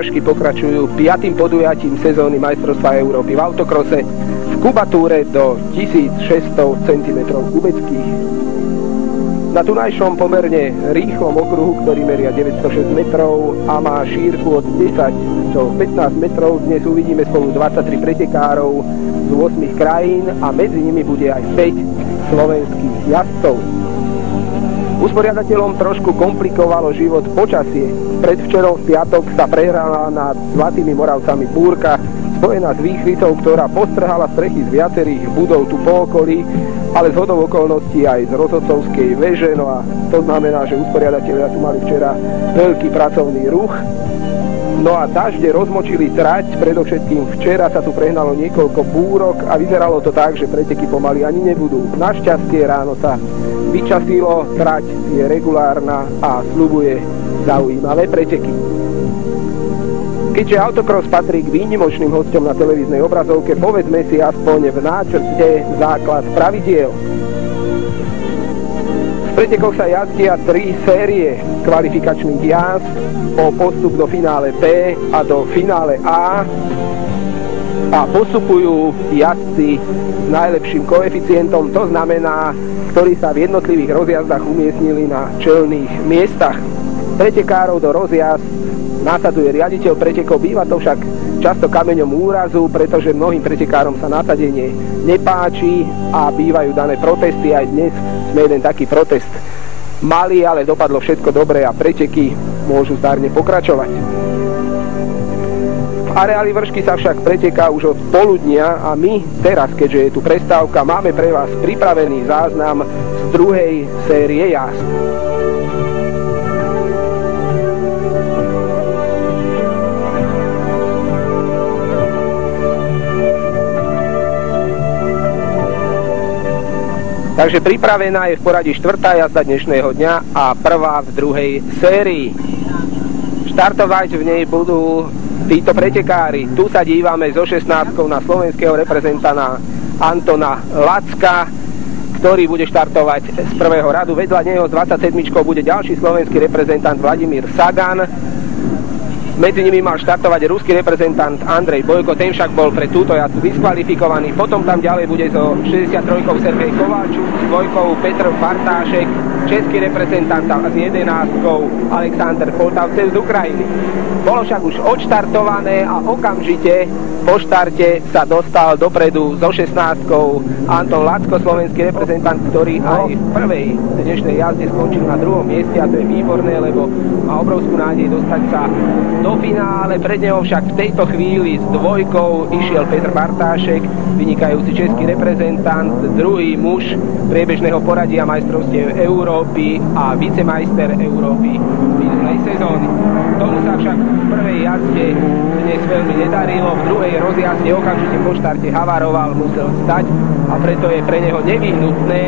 Pokračujú 5. podujatím sezóny majstrovstva Európy v autokrose v kubatúre do 1600 cm kubeckých. Na tunajšom pomerne rýchlom okruhu, ktorý meria 906 metrov a má šírku od 10 do 15 metrov, dnes uvidíme spolu 23 pretekárov z 8 krajín a medzi nimi bude aj 5 slovenských jazdcov. Usporiadateľom trošku komplikovalo život počasie. Predvčerom v piatok sa prehrala nad Zlatými Moravcami búrka, spojená s výchrycou, ktorá postrhala strechy z viacerých budov tu po okolí, ale zhodou okolností aj z rozhodcovskej veže. No a to znamená, že usporiadatelia tu mali včera veľký pracovný ruch. No a dažde rozmočili trať, predovšetkým včera sa tu prehnalo niekoľko búrok a vyzeralo to tak, že preteky pomaly ani nebudú. Našťastie ráno sa vyčasilo, trať je regulárna a sľubuje zaujímavé preteky. Keďže autocross patrí k výnimočným hosťom na televíznej obrazovke, povedzme si aspoň v náčrte základ pravidiel. V pretekoch sa jazdia 3 série kvalifikačných jazd o postup do finále B a do finále A a postupujú jazdci s najlepším koeficientom, to znamená, ktorí sa v jednotlivých rozjazdách umiestnili na čelných miestach. Pretekárov do rozjazd nasadzuje riaditeľ pretekov, býva to však často kameňom úrazu, pretože mnohým pretekárom sa nasadenie nepáči a bývajú dané protesty. Aj dnes sme jeden taký protest mali, ale dopadlo všetko dobre a preteky môžu zdárne pokračovať. V areáli Vršky sa však preteká už od poludnia a my teraz, keďže je tu prestávka, máme pre vás pripravený záznam z druhej série jazd. Takže pripravená je v poradí 4. jazda dnešného dňa a prvá v druhej sérii. Štartovať v nej budú títo pretekári. Tu sa dívame so 16 na slovenského reprezentanta Antona Lacka, ktorý bude štartovať z prvého radu. Vedľa neho s 27 bude ďalší slovenský reprezentant Vladimír Sagan. Medzi nimi mal štartovať ruský reprezentant Andrej Bojko, ten však bol pre túto jazdu diskvalifikovaný. Potom tam ďalej bude so 63 Sergej Kovalčuk, s dvojkou Petr Bartášek, český reprezentant s 11 Alexander Poltavcev z Ukrajiny. Bolo však už odštartované a okamžite po štarte sa dostal dopredu so 16 Anton Lacko, slovenský reprezentant, ktorý aj v prvej dnešnej jazde skončil na 2. mieste a to je výborné, lebo má obrovskú nádej dostať sa do finále. Pred neho však v tejto chvíli s dvojkou išiel Petr Bartášek, vynikajúci český reprezentant, druhý muž priebežného poradia majstrovstiev Európy a vicemajster Európy v minulej sezóny. Tomu sa však v prvej jazde dnes veľmi nedarilo, v druhej rozjazde okamžite po štarte havaroval, musel stať a preto je pre neho nevyhnutné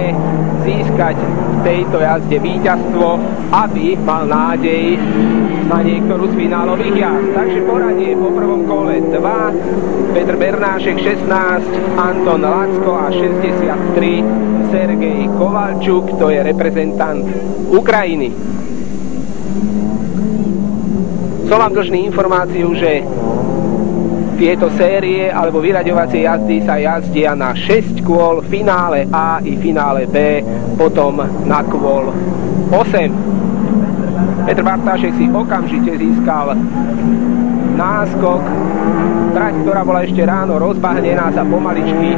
získať v tejto jazde víťazstvo, aby mal nádej na niektorú z finálových jazd. Takže poradie po prvom kole 2, Petr Bernášek 16, Anton Lacko a 63 Sergej Kovalčuk, to je reprezentant Ukrajiny. Som vám dlžný informáciu, že tieto série alebo vyraďovacie jazdy sa jazdia na 6 kôl, finále A i finále B, potom na kôl 8. Petr Bartášek si okamžite získal náskok. Trať, ktorá bola ešte ráno rozbahnená, sa pomaličky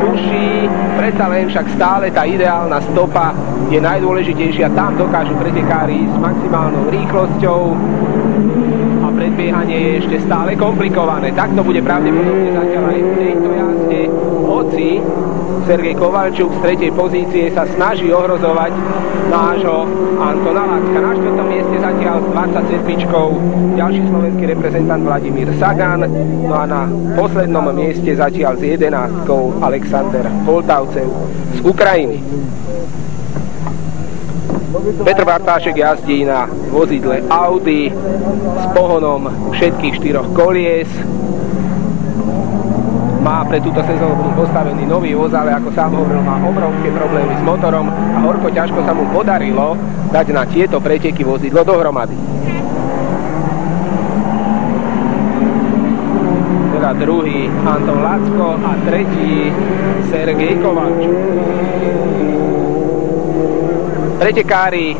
suší. Predsa len však stále tá ideálna stopa je najdôležitejšia. Tam dokážu pretekári s maximálnou rýchlosťou a predbiehanie je ešte stále komplikované. Tak to bude pravdepodobne zatiaľ aj v tejto jazde. Hoci Sergej Kovalčuk z 3. pozície sa snaží ohrozovať nášho Antona Lacka. Na 4. mieste zatiaľ s 27. ďalší slovenský reprezentant Vladimír Sagan. No a na poslednom mieste zatiaľ s 11. Alexander Poltavcev z Ukrajiny. Petr Bartášek jazdí na vozidle Audi s pohonom všetkých 4 kolies. Má pre túto sezónu postavený nový voz, ale ako sám hovoril, má obrovské problémy s motorom a horko ťažko sa mu podarilo dať na tieto preteky vozidlo dohromady. druhý Anton Lacko a tretí Sergej Kovalčuk. Pretekári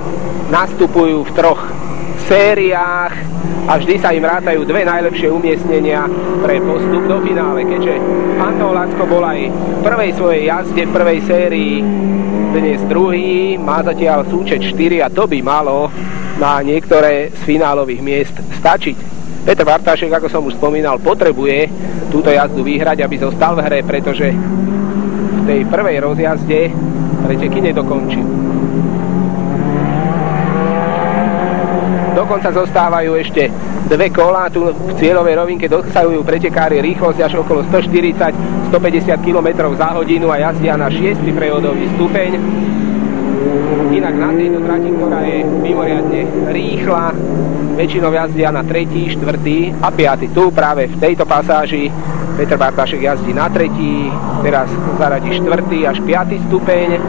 nastupujú v troch sériách a vždy sa im rátajú dve najlepšie umiestnenia pre postup do finále. Keďže Anton Lacko bol aj v prvej svojej jazde, v prvej sérii, dnes druhý, má zatiaľ súčet 4 a to by malo na niektoré z finálových miest stačiť. Peter Bartášek, ako som už spomínal, potrebuje túto jazdu vyhrať, aby zostal v hre, pretože v tej prvej rozjazde preteky nedokončil. Dokonca zostávajú ešte dve kola. Tu v cieľovej rovinke dosahujú pretekári rýchlosť až okolo 140-150 km za hodinu a jazdia na 6. prevodový stupeň. Inak na tejto trati, ktorá je mimoriadne rýchla, väčšinou jazdia na 3., 4. a 5. Tu práve v tejto pasáži Peter Bartášek jazdí na 3., teraz zaradí 4. až 5. stupeň.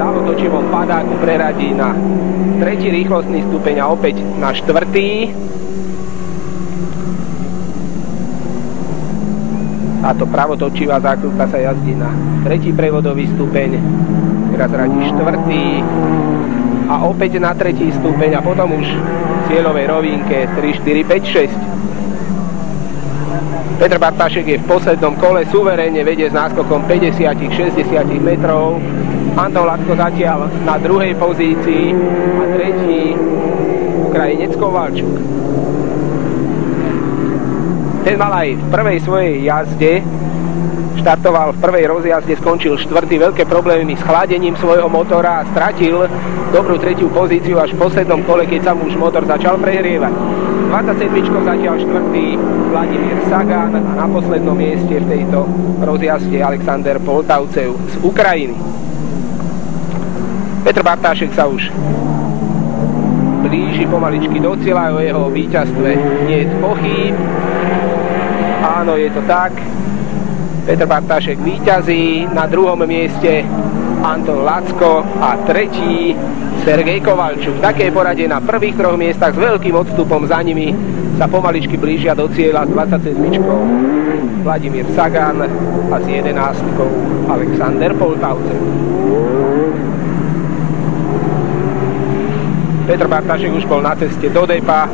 Ľavotočivom padáku preradí na 3. rýchlostný stupeň a opäť na 4. Táto pravotočivá zákrutka sa jazdí na 3. prevodový stupeň, teraz radí 4. a opäť na 3. stupeň a potom už v cieľovej rovinke 3, 4, 5, 6. Peter Bartášek je v poslednom kole, suverénne vedie s náskokom 50-60 metrov. Anton Lacko zatiaľ na druhej pozícii a tretí Ukrajinec Kovalčuk. Ten mal aj v prvej svojej jazde, štartoval v prvej rozjazde, skončil 4. Veľké problémy s chladením svojho motora a stratil dobrú tretiu pozíciu až v poslednom kole, keď sa mu už motor začal prehrievať. 27. zatiaľ 4. Vladimír Sagan a na poslednom mieste v tejto rozjazde Alexander Poltavcev z Ukrajiny. Petr Bartášek sa už blíži pomaličky do cieľa, o jeho víťazstve nie je pochýb. Áno, je to tak. Peter Bartášek víťazí, na druhom mieste Anton Lacko a tretí Sergej Kovalčuk. Také poradie na prvých troch miestach s veľkým odstupom, za nimi sa pomaličky blížia do cieľa s 27. Vladimír Sagan a s 11. Alexander Poltavcev. Peter Bartášek už bol na ceste do depa,